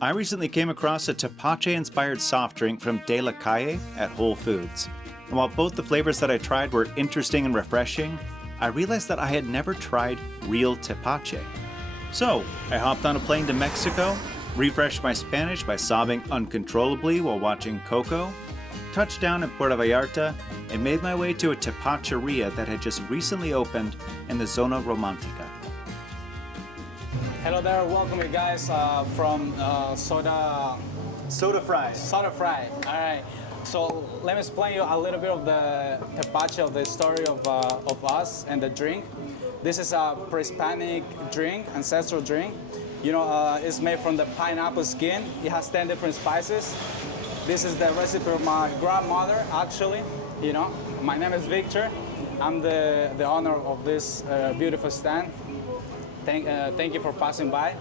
I recently came across a Tepache-inspired soft drink from De La Calle at Whole Foods. And while both the flavors that I tried were interesting and refreshing, I realized that I had never tried real tepache. So, I hopped on a plane to Mexico, refreshed my Spanish by sobbing uncontrollably while watching Coco, touched down in Puerto Vallarta, and made my way to a tepacheria that had just recently opened in the Zona Romántica. Hello there, welcome you guys from Sodafry. Sodafry, all right. So let me explain you a little bit of the tepache, of the story of us and the drink. This is a pre-Hispanic drink, ancestral drink. You know, it's made from the pineapple skin. It has 10 different spices. This is the recipe of my grandmother, actually. You know, my name is Victor. I'm the owner of this beautiful stand. Thank you for passing by.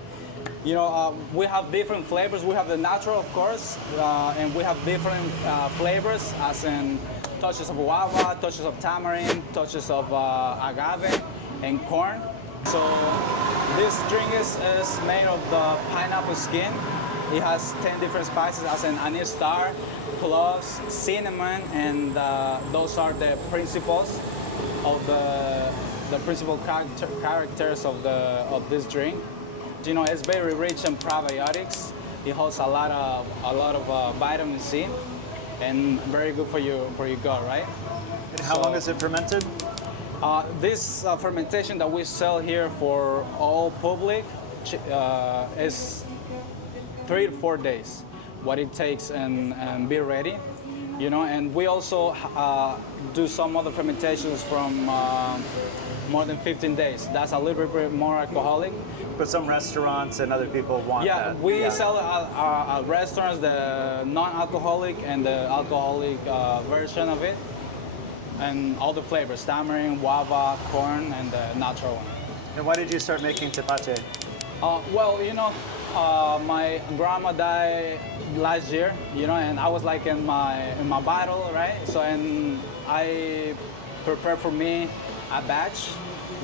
You know, we have different flavors. We have the natural, of course, and we have different flavors, as in touches of guava, touches of tamarind, touches of agave, and corn. So this drink is made of the pineapple skin. It has 10 different spices, as in anise star, cloves, cinnamon, and those are the principles of the principal characters of this drink. You know, it's very rich in probiotics. It holds a lot of vitamin C, and very good for your gut, right? And how long is it fermented? This fermentation that we sell here for all public is 3 to 4 days. What it takes and be ready, you know. And we also do some other fermentations from more than 15 days. That's a little bit more alcoholic. But some restaurants and other people want that. We sell at restaurants the non-alcoholic and the alcoholic version of it. And all the flavors, tamarind, guava, corn, and the natural one. And why did you start making tepache? Well, you know, my grandma died last year, you know, and I was like in my battle, right? So, and I prepared for me a batch,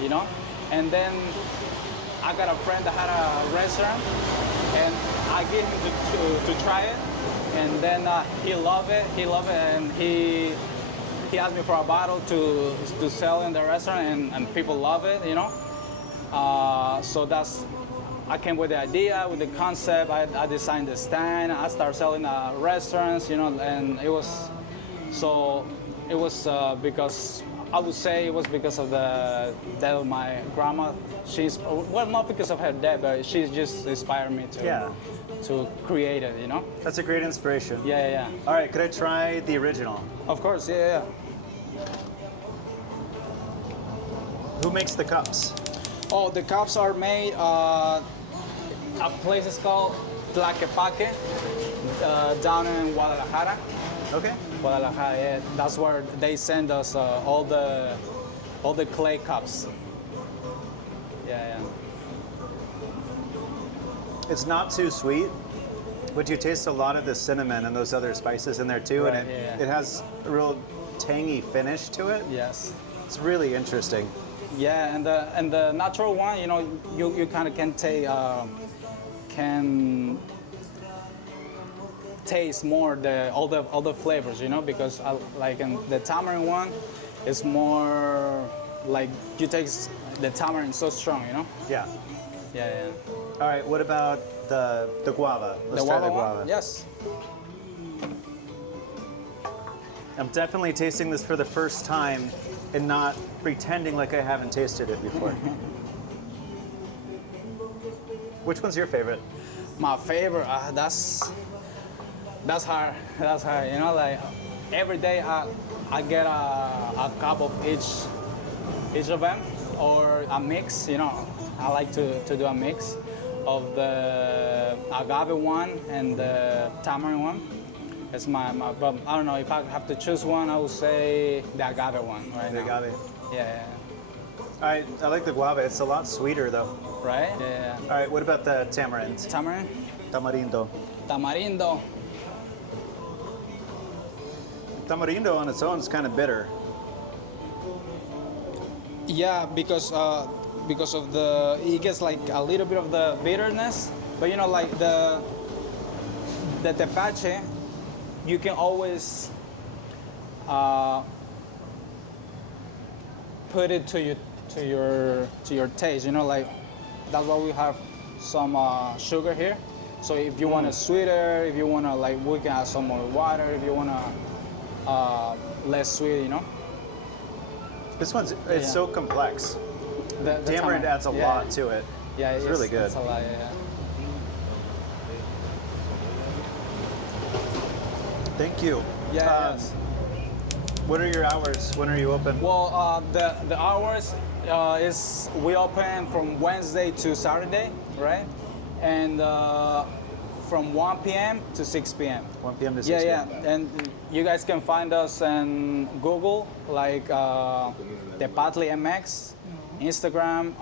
you know, and then I got a friend that had a restaurant, and I gave him to try it, and then he loved it, and he asked me for a bottle to sell in the restaurant, and people love it, you know. So I came with the idea, with the concept. I designed the stand. I started selling restaurants, you know, and it was because I would say it was because of the death of my grandma. Well, not because of her death, but she just inspired me to create it, you know. That's a great inspiration. Yeah. All right, could I try the original? Of course, yeah. Who makes the cups? Oh, the cups are made a place is called Tepache, down in Guadalajara. Okay. Guadalajara, yeah. That's where they send us all the clay cups. Yeah. It's not too sweet, but you taste a lot of the cinnamon and those other spices in there too, Right, and it has a real tangy finish to it. Yes. It's really interesting. Yeah, and the natural one, you know, you kind of can taste more all the flavors, you know, because like in the tamarind one, it's more like you taste the tamarind so strong, you know. Yeah. Yeah. All right. What about the guava? Let's try the guava. One? Yes. I'm definitely tasting this for the first time and not pretending like I haven't tasted it before. Which one's your favorite? My favorite, that's hard. That's hard. You know, like every day I get a cup of each of them, or a mix. You know, I like to do a mix of the agave one and the tamarind one. It's my but I don't know, if I have to choose one, I would say the agave one right now. The agave. Yeah. I like the guava. It's a lot sweeter though. Right? Yeah. All right. What about the tamarind? Tamarind? Tamarindo. Tamarindo. Tamarindo on its own is kind of bitter. Yeah, because of it gets like a little bit of the bitterness, but you know, like the tepache, you can always put it to your taste. You know, like that's why we have some sugar here. So if you want it sweeter, if you want to, like, we can add some more water. If you want to less sweet, you know. This one's it's so complex. The Tamarind adds a lot to it. Yeah, it's really good. It's a lot, yeah. Thank you. Yeah. What are your hours? When are you open? Well, the hours is we open from Wednesday to Saturday, right? And from 1 p.m. to 6 p.m. 1 p.m. to 6 p.m. Yeah. And you guys can find us on Google, like Tepatli MX, Instagram,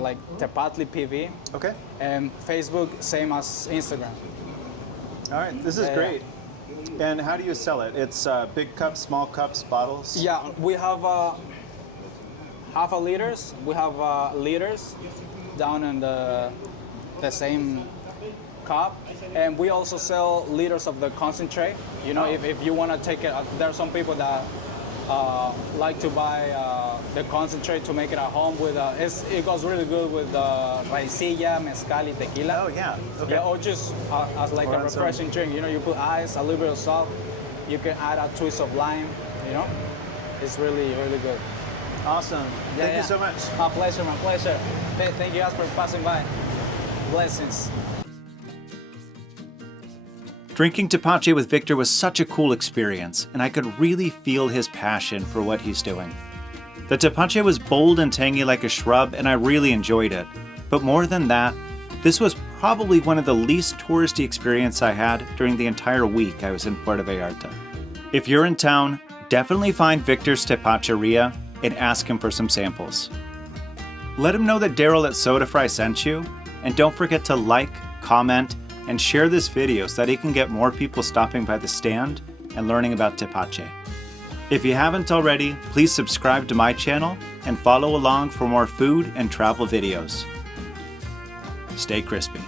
like Tepatli PV. Okay. And Facebook, same as Instagram. All right. This is great. And how do you sell it? It's big cups, small cups, bottles? Yeah, we have half a liters. We have liters down in the same cup. And we also sell liters of the concentrate. You know, if you want to take it, there are some people that like to buy the concentrate to make it at home with, it goes really good with raicilla, mezcal, y tequila. Oh, yeah. Okay. Yeah, or just as like a refreshing drink. You know, you put ice, a little bit of salt. You can add a twist of lime, you know. It's really, really good. Awesome. Thank you so much. My pleasure, my pleasure. Thank you guys for passing by. Blessings. Drinking Tepache with Victor was such a cool experience, and I could really feel his passion for what he's doing. The Tepache was bold and tangy like a shrub, and I really enjoyed it. But more than that, this was probably one of the least touristy experiences I had during the entire week I was in Puerto Vallarta. If you're in town, definitely find Victor's Tepacheria and ask him for some samples. Let him know that Daryl at Sodafry sent you, and don't forget to like, comment, and share this video so that he can get more people stopping by the stand and learning about Tepache. If you haven't already, please subscribe to my channel and follow along for more food and travel videos. Stay crispy.